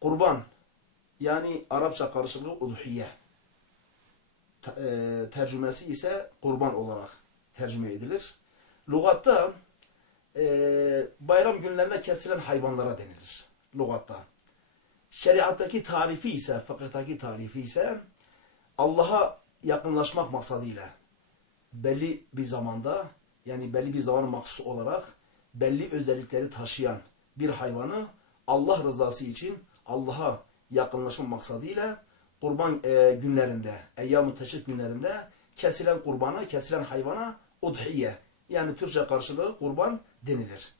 Kurban, yani Arapça karşılığı udhiye. Tercümesi ise kurban olarak tercüme edilir. Lugatta bayram günlerinde kesilen hayvanlara denilir. Lugatta. Şeriattaki tarifi ise, fıkıhtaki tarifi ise Allah'a yakınlaşmak maksadıyla belli bir zamanda, yani belli bir zaman mahsus olarak belli özellikleri taşıyan bir hayvanı Allah rızası için Allah'a yakınlaşma maksadıyla kurban günlerinde, eyyam-ı teşrik günlerinde kesilen kurbana, kesilen hayvana udhiye, yani Türkçe karşılığı kurban denilir.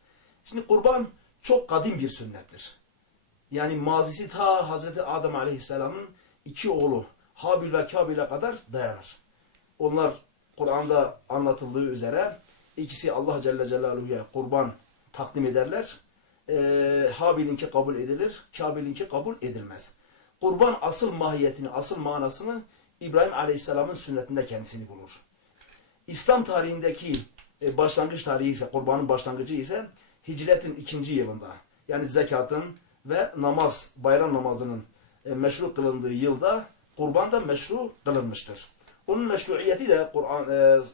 Şimdi kurban çok kadim bir sünnettir. Yani mazisi ta Hazreti Adem Aleyhisselam'ın iki oğlu Habil ve Kabil'e kadar dayanır. Onlar Kur'an'da anlatıldığı üzere ikisi Allah Celle Celaluhu'ya kurban takdim ederler. Habil'inki kabul edilir, Kabil'inki kabul edilmez. Kurban asıl mahiyetini, asıl manasını İbrahim Aleyhisselam'ın sünnetinde kendisini bulur. İslam tarihindeki başlangıç tarihi ise, kurbanın başlangıcı ise hicretin 2. yılında, yani zekatın ve namaz, bayram namazının meşru kılındığı yılda kurban da meşru kılınmıştır. Onun meşruiyeti de,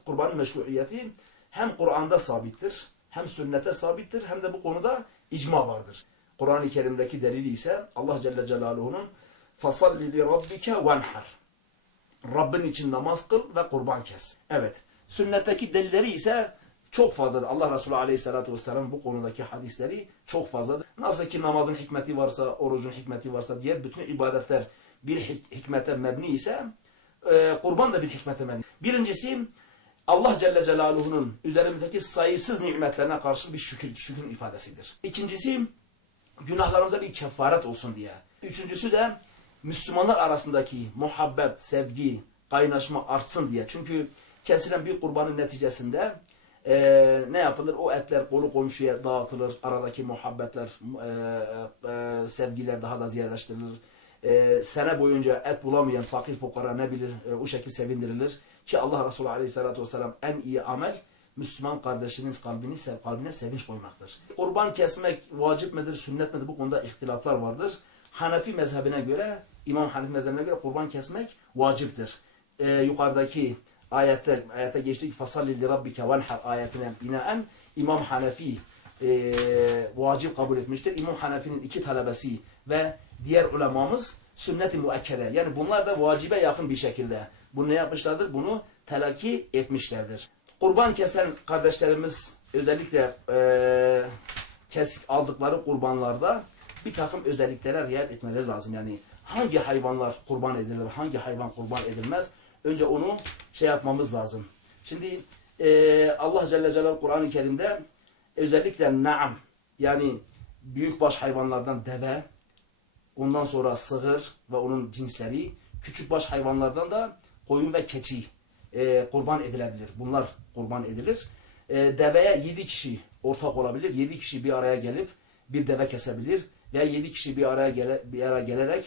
kurbanın meşruiyeti hem Kur'an'da sabittir, hem sünnete sabittir, hem de bu konuda icma vardır. Kur'an-ı Kerim'deki delili ise Allah Celle Celaluhu'nun فَصَلِّ لِرَبِّكَ وَنْحَرْ Rabbin için namaz kıl ve kurban kes. Evet. Sünnetteki delilleri ise çok fazladır. Allah Resulü Aleyhisselatü Vesselam bu konudaki hadisleri çok fazladır. Nasıl ki namazın hikmeti varsa, orucun hikmeti varsa, diğer bütün ibadetler bir hikmete mebni ise kurban da bir hikmete mebni. Birincisi, Allah Celle Celaluhu'nun üzerimizdeki sayısız nimetlerine karşı bir şükür ifadesidir. İkincisi, günahlarımıza bir kefaret olsun diye. Üçüncüsü de Müslümanlar arasındaki muhabbet, sevgi, kaynaşma artsın diye. Çünkü kesilen bir kurbanın neticesinde ne yapılır? O etler konu komşuya dağıtılır. Aradaki muhabbetler, sevgiler daha da ziyadeleştirilir. Sene boyunca et bulamayan fakir fukara ne bilir o şekilde sevindirilir. Ki Allah Resulü Aleyhisselatü Vesselam en iyi amel Müslüman kardeşinin kalbine sevinç koymaktır. Kurban kesmek vacip midir, sünnet midir? Bu konuda ihtilaflar vardır. Hanefi mezhebine göre, İmam Hanefi mezhebine göre kurban kesmek vaciptir. Yukarıdaki ayette geçtik فَصَلِّ لِرَبِّكَ وَنْحَرْ ayetine binaen İmam Hanefi vacip kabul etmiştir. İmam Hanefi'nin 2 talebesi ve diğer ulemamız sünnet-i müekkede. Yani bunlar da vacibe yakın bir şekilde bunu ne yapmışlardır? Bunu telakki etmişlerdir. Kurban kesen kardeşlerimiz özellikle aldıkları kurbanlarda bir takım özelliklere riayet etmeleri lazım. Yani hangi hayvanlar kurban edilir, hangi hayvan kurban edilmez? Önce onu yapmamız lazım. Şimdi Allah Celle Celaluhu Kur'an-ı Kerim'de özellikle naam, yani büyükbaş hayvanlardan deve, ondan sonra sığır ve onun cinsleri, küçükbaş hayvanlardan da koyun ve keçi kurban edilebilir. Bunlar kurban edilir. Deveye 7 kişi ortak olabilir. 7 kişi bir araya gelip bir deve kesebilir. Veya 7 kişi bir araya gelerek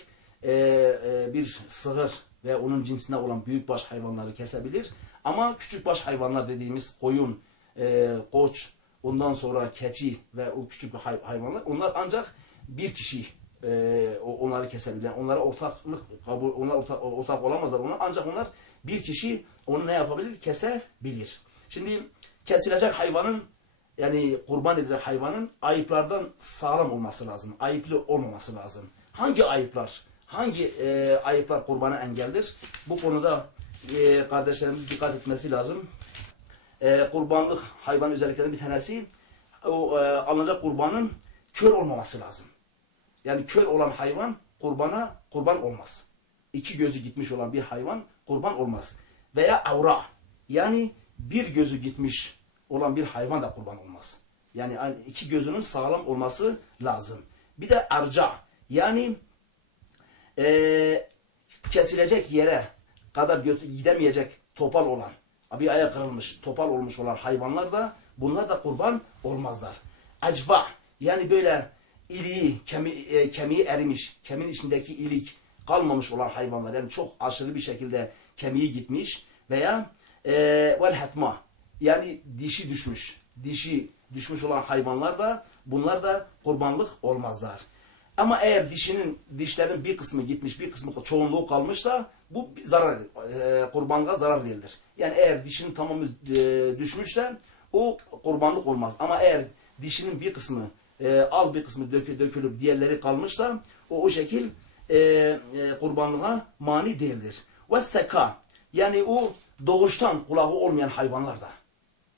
bir sığır ve onun cinsine olan büyükbaş hayvanları kesebilir. Ama küçükbaş hayvanlar dediğimiz koyun, koç, ondan sonra keçi ve o küçük hayvanlar, onlar ancak bir kişi onları kesebilir. Yani onlara ortaklık kabul, onlar ortak olamazlar. Ancak onlar bir kişi onu ne yapabilir? Kesebilir. Şimdi kesilecek hayvanın, yani kurban edilecek hayvanın ayıplardan sağlam olması lazım. Ayıplı olmaması lazım. Hangi ayıplar? Hangi ayıplar kurbana engeldir? Bu konuda kardeşlerimiz dikkat etmesi lazım. Kurbanlık hayvan özelliklerinden bir tanesi, alınacak kurbanın kör olmaması lazım. Yani kör olan hayvan kurban olmaz. 2 gözü gitmiş olan bir hayvan kurban olmaz. Veya avra, yani bir gözü gitmiş olan bir hayvan da kurban olmaz. Yani 2 gözünün sağlam olması lazım. Bir de arca, yani kesilecek yere kadar gidemeyecek topal olan, bir ayağı kırılmış, topal olmuş olan hayvanlar da, bunlar da kurban olmazlar. Acba, yani böyle iliği, kemiği erimiş, kemiğin içindeki ilik kalmamış olan hayvanlar, yani çok aşırı bir şekilde kemiği gitmiş veya velhetma, yani dişi düşmüş olan hayvanlar da, bunlar da kurbanlık olmazlar. Ama eğer dişlerin bir kısmı gitmiş, bir kısmı çoğunluğu kalmışsa bu zarar, kurbanlığa zarar değildir. Yani eğer dişinin tamamı düşmüşse o kurbanlık olmaz. Ama eğer dişinin bir kısmı, az bir kısmı dökülüp diğerleri kalmışsa o şekil kurbanlığa mani değildir. Ve seka, yani o doğuştan kulağı olmayan hayvanlar da,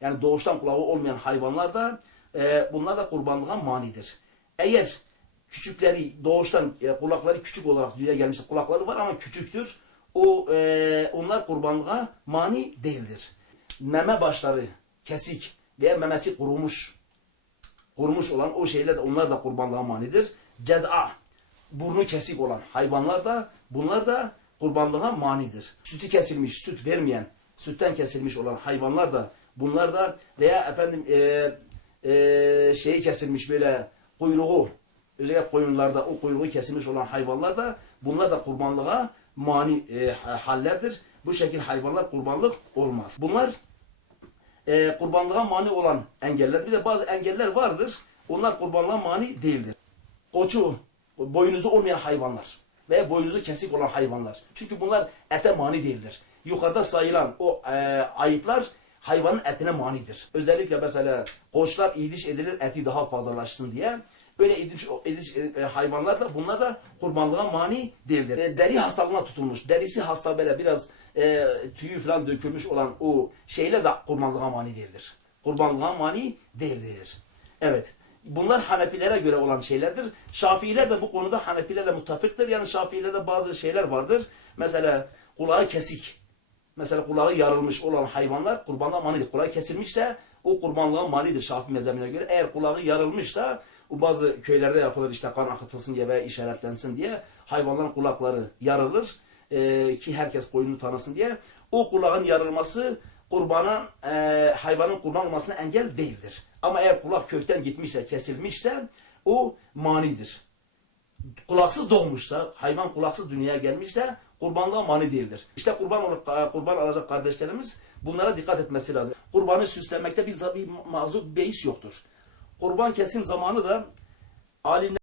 yani doğuştan kulağı olmayan hayvanlar da bunlar da kurbanlığa manidir. Eğer küçükleri doğuştan kulakları küçük olarak dünyaya gelmişse, kulakları var ama küçüktür, onlar kurbanlığa mani değildir. Meme başları kesik veya memesi kurumuş olan o şeyler de, onlar da kurbanlığa manidir. Ced'a, burnu kesik olan hayvanlar da, bunlar da kurbanlığa manidir. Sütü kesilmiş, süt vermeyen, sütten kesilmiş olan hayvanlar da, bunlar da, veya efendim şeyi kesilmiş, böyle kuyruğu, özellikle koyunlarda o kuyruğu kesilmiş olan hayvanlar da, bunlar da kurbanlığa mani hallerdir. Bu şekil hayvanlar kurbanlık olmaz. Bunlar kurbanlığa mani olan engeller. Bir de bazı engeller vardır. Onlar kurbanlığa mani değildir. Koçu, boynuzu olmayan hayvanlar veya boynuzu kesik olan hayvanlar. Çünkü bunlar ete mani değildir. Yukarıda sayılan o ayıplar hayvanın etine manidir. Özellikle mesela koçlar idiş edilir, eti daha fazlalaşsın diye. Böyle idiş hayvanlar da, bunlar da kurbanlığa mani değildir. Deri hastalığına tutulmuş, derisi hasta, böyle biraz tüyü falan dökülmüş olan o şeyler de kurbanlığa mani değildir. Kurbanlığa mani değildir. Evet. Bunlar Hanefilere göre olan şeylerdir. Şafiiler de bu konuda Hanefilerle muttafiktir. Yani Şafiilerde bazı şeyler vardır. Mesela kulağı kesik. Mesela kulağı yarılmış olan hayvanlar kurbanlığa manidir. Kulağı kesilmişse o kurbanlığa manidir Şafii mezhebine göre. Eğer kulağı yarılmışsa, o bazı köylerde yapılır, işte kan akıtılsın diye veya işaretlensin diye hayvanların kulakları yarılır ki herkes koyunu tanısın diye. O kulağın yarılması hayvanın kurban olmasına engel değildir. Ama eğer kulak kökten gitmişse, kesilmişse o manidir. Kulaksız doğmuşsa, hayvan kulaksız dünyaya gelmişse kurbanlığa mani değildir. İşte kurban alacak kardeşlerimiz bunlara dikkat etmesi lazım. Kurbanı süslemekte bir mazur beis yoktur. Kurban kesim zamanı da alimler